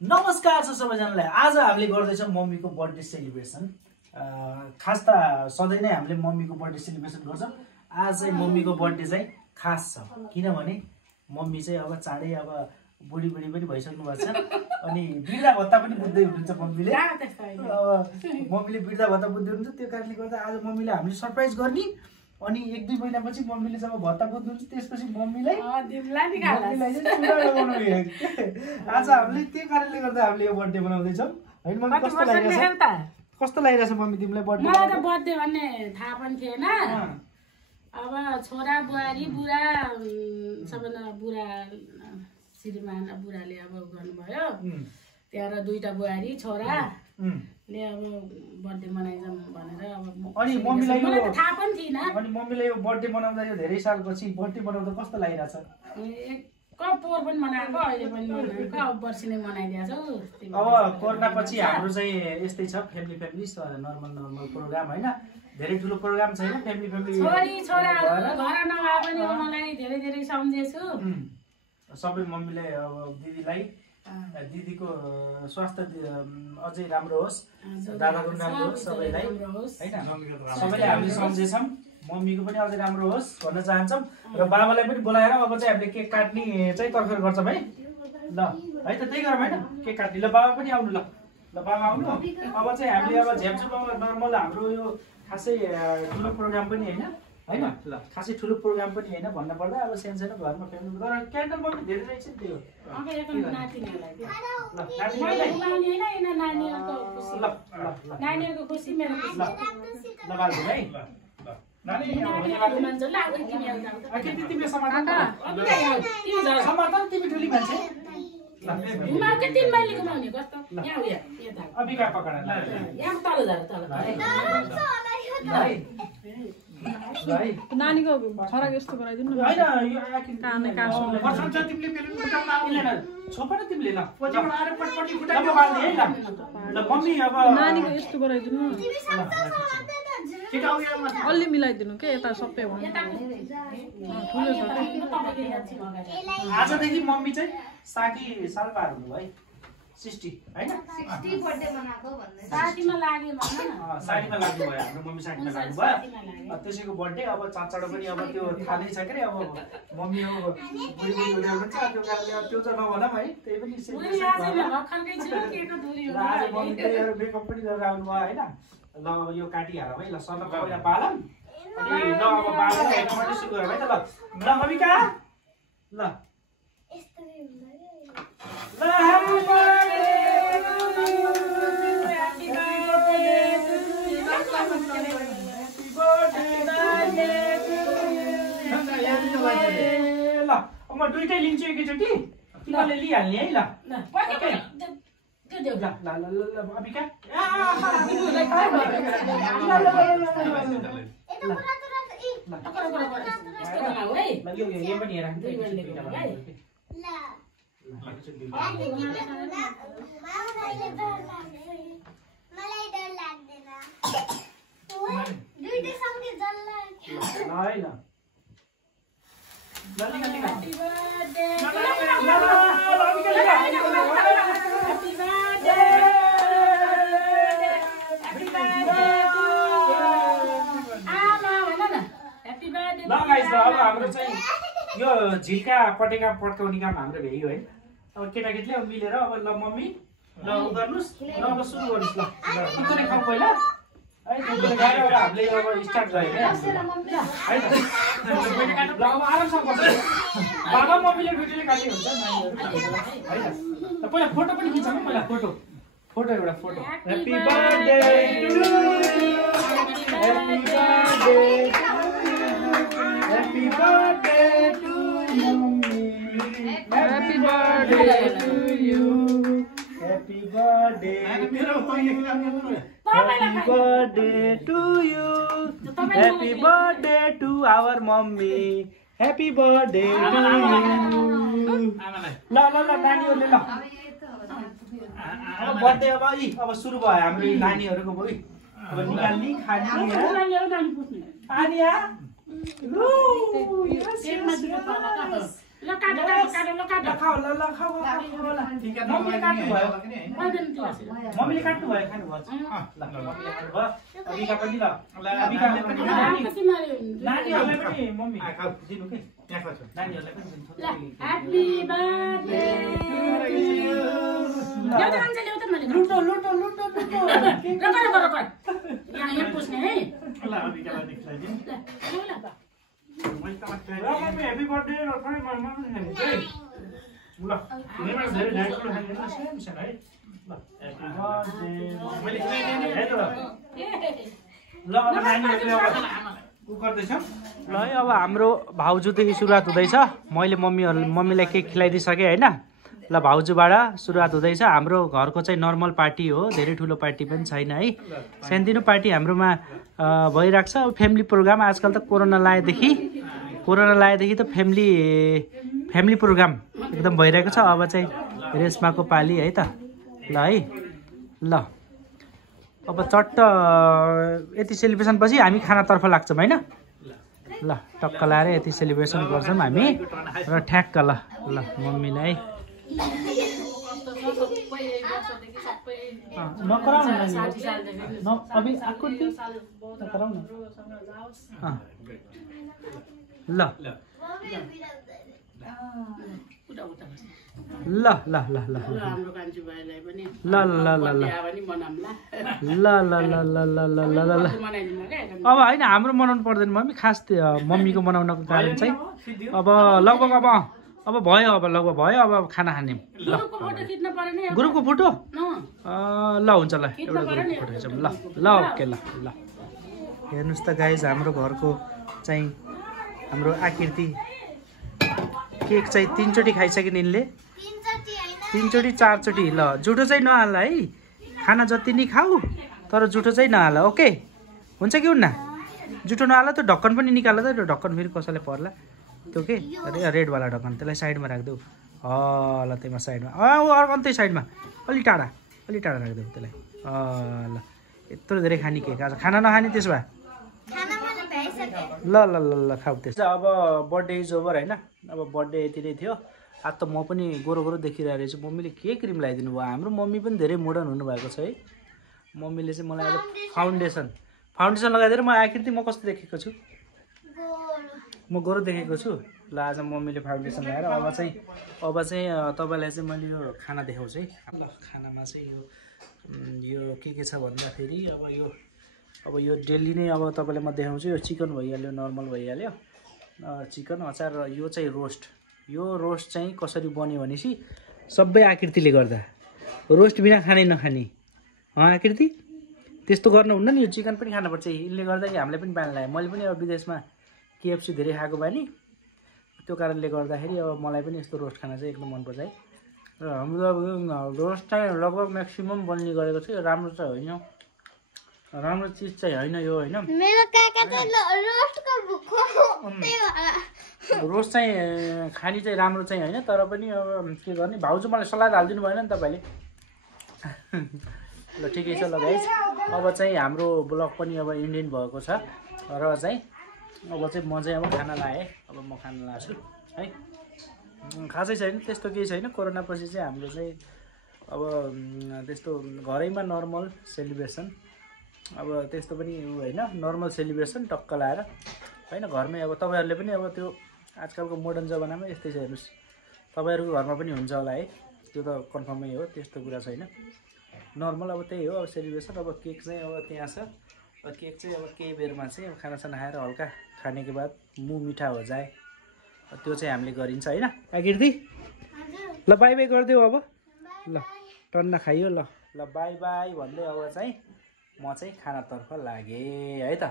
नमस्कार छ सबैजनालाई। आज हामीले गर्दैछौँ मम्मीको बर्थडे सेलिब्रेसन। खास त सधैँ नै हामीले मम्मीको बर्थडे सेलिब्रेसन गर्छौँ। आज चाहिँ मम्मीको बर्थडे चाहिँ खास छ, किनभने मम्मी चाहिँ अब चाँडै अब बुढी पनि भइसक्नु भएको छ अनि वृद्धा भत्ता पनि बुझ्दै हुनुहुन्छ मम्मीले। मम्मीले वृद्धा भत्ता बुझ्दै हुनुहुन्छ, त्यो कारणले गर्दा आज मम्मीले हामीले सरप्राइज गर्ने अनि 1-2 महिनापछि मम्मीले जब भत्ता बुझ्नुहुन्छ त्यसपछि मम्मीलाई आज हामीले त्यो कारणले गर्दा हामीले यो बर्थडे बनाउँदैछौँ हैन मम्मी? कस्तो लागिरहेछ मम्मी तिमीलाई बर्थडे? मलाई त बर्थडे भन्ने थाहा पनि थिएन। अब छोरा बुहारी बुढा सबैजना बुढा श्रीमान बुढाले अब गर्नुभयो, त्यहाँ 2टा बुहारी छोराले अब बर्थडे मनाइन्छन् भनेर अब अनि मम्मीलाई मलाई त थाहा पनि थिएन। अनि मम्मीलाई यो बर्थडे मनाउँदा यो धेरै सालपछि बर्थडे मनाउँदा कस्तो लागिरहेछ? पोहोर पनि मनाएको, अहिले पनि मनाएको, अब वर्षी नै मनाइदिएको छौ। अब कोरोना पछि हाम्रो चाहिँ यस्तै छ, फ्यामिली नर्मल प्रोग्राम हैन, धेरै ठुलो प्रोग्राम छैन। फ्यामिली छोरी छोरा घर नभए पनि मलाई धेरै सम्झेछु। सबै मम्मीले अब दिदीको स्वास्थ्य अझै राम्रो होस्, दादाको राम्रो होस्, सबैलाई हैन, सबैले हामीले सम्झेछौँ। मम्मीको पनि अझै राम्रो होस् भन्न चाहन्छौँ र बाबालाई पनि बोलाएर अब चाहिँ हामीले केक काट्ने चाहिँ तर्खर गर्छौँ है। ल है त त्यही गरौँ हैन, केक काट्ने। ल बाबा पनि आउनु। ल बाबा आउनु। अब चाहिँ हामीले अब झ्यापझुपमा नर्मल हाम्रो यो खासै ठुलो प्रोग्राम पनि हैन ल खासै ठुलो प्रोग्राम पनि हैन भन्न पर्दा अब सानो घरमा फ्यामिली तर क्यान्डल पनि धेरै रहेछ नि त्यो। नानीहरूको खुसी मेरो खुसी। ल बाबु है तिमीले समाधान तिमी ठुली मान्छे अबिका पकडा नानीको फरक यस्तो गराइदिनु न। नानीको यस्तो गराइदिनु अलि मिलाइदिनु के यता सबै ठुलो छ। आजदेखि मम्मी चाहिँ साकी साल पार हुनु है 60 हैन 60 बर्थडे मनाएको भन्दै साथीमा लाग्यो भन्न न। साथीमा लाग्नु भयो हाम्रो मम्मी साथीमा लाग्नु भयो। त्यसैको बर्थडे अब चाँचडो पनि अब त्यो थालै छ के अब मम्मी अब बुढी हुँदै हुन्छ त्यो कारणले त्यो चाहिँ नभनौँ है। त्यही पनि मम्मी त्यही मेकअप पनि गरेर आउनु भयो हैन। ल अब यो काटिहालौँ है। ल सर्न पहिला पालौँ अनि ल अब पालेर हेर्नु सुरु गरौँ है त। ल अबिका ल ह्यापी बर्थडे ल म दुईटै लिन्छु एकैचोटि, तिमीले लिइहाल्ने है। ल अबिका यो पनि हेर अब हाम्रो चाहिँ यो झिल्का पटेका पड्काउने काम हाम्रो भ्याइयो है। अब केटाकेटीले अब मिलेर अब ल मम्मी ल गर्नुहोस्, ल अब सुरु गर्नुहोस्। ल कुकुरे खाउँ पहिला है, कुकुरे खाएर अब हामीले अब स्टार्ट गऱ्यो है। ल अब आरामसँग बस्छ बाबा मम्मीले भिडियोले काट्ने हुन्छ नानीहरू है। पहिला फोटो पनि खिचौँ, पहिला फोटो एउटा photo. Happy birthday to you, happy birthday, happy birthday to you, happy birthday to you, happy birthday, happy birthday to you, happy birthday to our mummy, happy birthday to you. ल नानीहरूले ल अब birthday अब सुरु भयो हाम्रो नानीहरूको भयो। अब निकाल्ने खाने आनिया ल ल काट ल काट खाऊ ल ल खाऊ मम्मीले काट्नु भयो मम्मीले काट्नु भयो खानु भयो ल मम्मीले खानु भयो अबिका पनि ल अबिकाले पनि नानीहरुलाई पनि मम्मी खाऊ दिनु के यहाँ खाऊ नानीहरुलाई पनि दिनु ह्यापी बर्थडे ल्याउता खान्छ ल्याउता मैले लुटो रक यहाँ पुस्ने है ल अबिकालाई देख्लाइदिनु ल मम्मी ह्यापी बर्थडे र थोरै मम्मी खानु है ल नेमा धेरै धेरै ठुलो खानु सेम सेम है ल ह्यापी बर्थडे मैले खिलाइदिएँ है त ल अब नानीहरुले अब उ गर्दैछ ल है अब हाम्रो भाउजूदेखि सुरुवात हुँदैछ मैले मम्मीलाई केक खिलाइदिइसकेँ हैन ल भाउजूबाट सुरुवात हुँदैछ हाम्रो घरको चाहिँ नर्मल पार्टी हो धेरै ठुलो पार्टी पनि छैन है सानोतिनो पार्टी हाम्रोमा भइरहेको छ फ्यामिली प्रोग्राम आजकल त कोरोना लागेदेखि त फ्यामिली प्रोग्राम एकदम भइरहेको छ अब चाहिँ रेशमाको पाली है त ल है ल अब चट्ट यति सेलिब्रेसन पछि हामी खानातर्फ लाग्छौँ हैन ल टक्क लाएर यति सेलिब्रेसन गर्छौँ हामी र ठ्याक्क ल ल मम्मीलाई नकराउनु अभी आकृति नकराउनु ल ल ल ल ल हाम्रो कान्छी भाइलाई पनि ल ल ल ल ल पनि मनामला ल ल ल ल ल ल ल ल ल मनाइदिनु के अब हैन हाम्रो मनाउनु पर्दैन मम्मी खास मम्मीको मनाउनको कारण चाहिँ अब लगभग अब भयो अब लगभग भयो अब खाना खाने ल ग्रुपको फोटो खिच्न पर्यो नि ग्रुपको फोटो ल हुन्छ ल खिच्न पर्यो नि फोटो खिचौँ ल ल ओके ल ल हेर्नुहोस् त गाइज हाम्रो घरको चाहिँ हाम्रो आकृति केक चाहिँ 3 चोटि खाइसकिन् यिनले 3 चोटि 4 चोटि ल जुठो चाहिँ नहाल है खाना जति नै खाऊ तर जुठो चाहिँ नहाल ओके हुन्छ कि हुन्न जुठो नहाल त ढक्कन पनि निकाल त ढक्कन फेरि कसैले पर्ला त्यो के अरे रेडवाला ढक्कन त्यसलाई साइडमा राखिदेऊ ल त्यसमा साइडमा अन्त्य साइडमा अलि टाढा राखिदेऊ त्यसलाई ल यत्रो धेरै खाने केक आज खाना नखाने त्यसो भए ल ल ल ल खाऊ त्यस अब बर्थडे इज ओभर होइन अब बर्थडे यति नै थियो आज त म पनि गोरो देखिरहेको रहेछु मम्मीले के क्रिम लगाइदिनु भयो हाम्रो मम्मी पनि धेरै मोडर्न हुनुभएको छ है मम्मीले चाहिँ मलाई आज फाउन्डेसन लगाइदिएर म आकृति म कस्तो देखेको छु म गोरो देखेको छु ल आज मम्मीले फाउन्डेसन लगाएर अब चाहिँ तपाईँलाई चाहिँ मैले यो खाना देखाउँछु है ल खानामा चाहिँ यो के छ भन्दाखेरि अब यो डेली नै अब तपाईँलाई म देखाउँछु यो चिकन भइहाल्यो नर्मल भइहाल्यो चिकन अचार र यो चाहिँ रोस्ट चाहिँ कसरी बन्यो भनेपछि सबै आकृतिले गर्दा रोस्ट बिना खाने नखाने आकृति त्यस्तो गर्नुहुन्न नि यो चिकन पनि खानुपर्छ यसले गर्दा हामीलाई पनि बानी लाग्यो मैले पनि अब विदेशमा KFC धेरै खाएको बानी त्यो कारणले गर्दाखेरि अब मलाई पनि यस्तो रोस्ट खाना चाहिँ एकदम मनपर्छ है र हाम्रो अब रोस्ट चाहिँ लगभग म्याक्सिमम बन्ने गरेको छ राम्रो चाहिँ होइन राम्रो चिज चाहिँ होइन यो होइन रोस्ट चाहिँ खाने चाहिँ राम्रो चाहिँ होइन तर पनि अब के गर्ने भाउजू मलाई सलाद हालिदिनु भएन नि तपाईँले ल ठिकै छ ल गाइस अब चाहिँ हाम्रो ब्लग पनि अब इन्डियन भएको छ र चाहिँ अब चाहिँ म चाहिँ अब खाना लाएँ अब म खाना लाग्छु है खासै छैन त्यस्तो केही छैन कोरोना पछि चाहिँ हाम्रो चाहिँ अब त्यस्तो घरैमा नर्मल सेलिब्रेसन अब त्यस्तो पनि होइन नर्मल सेलिब्रेसन टक्क लाएर होइन घरमै अब तपाईँहरूले पनि अब त्यो आजकलको मोडर्न जमानामा यस्तै छ हेर्नुहोस् तपाईँहरूको घरमा पनि हुन्छ होला है त्यो त कन्फर्मै हो त्यस्तो कुरा छैन नर्मल अब त्यही हो अब सेलिब्रेसन अब केक चाहिँ अब त्यहाँ छ केक चाहिँ अब केही बेरमा चाहिँ अब खानासाना खाएर हल्का खाने के बाद मुँह मिठा हो जाए त्यो चाहिँ हामीले गरिन्छ होइन आकृति ल बाई बाई गरिदेऊ अब ल टन्न खाइयो ल बाई बाई भन्दै अब चाहिँ म चाहिँ खानातर्फ लागेँ है त।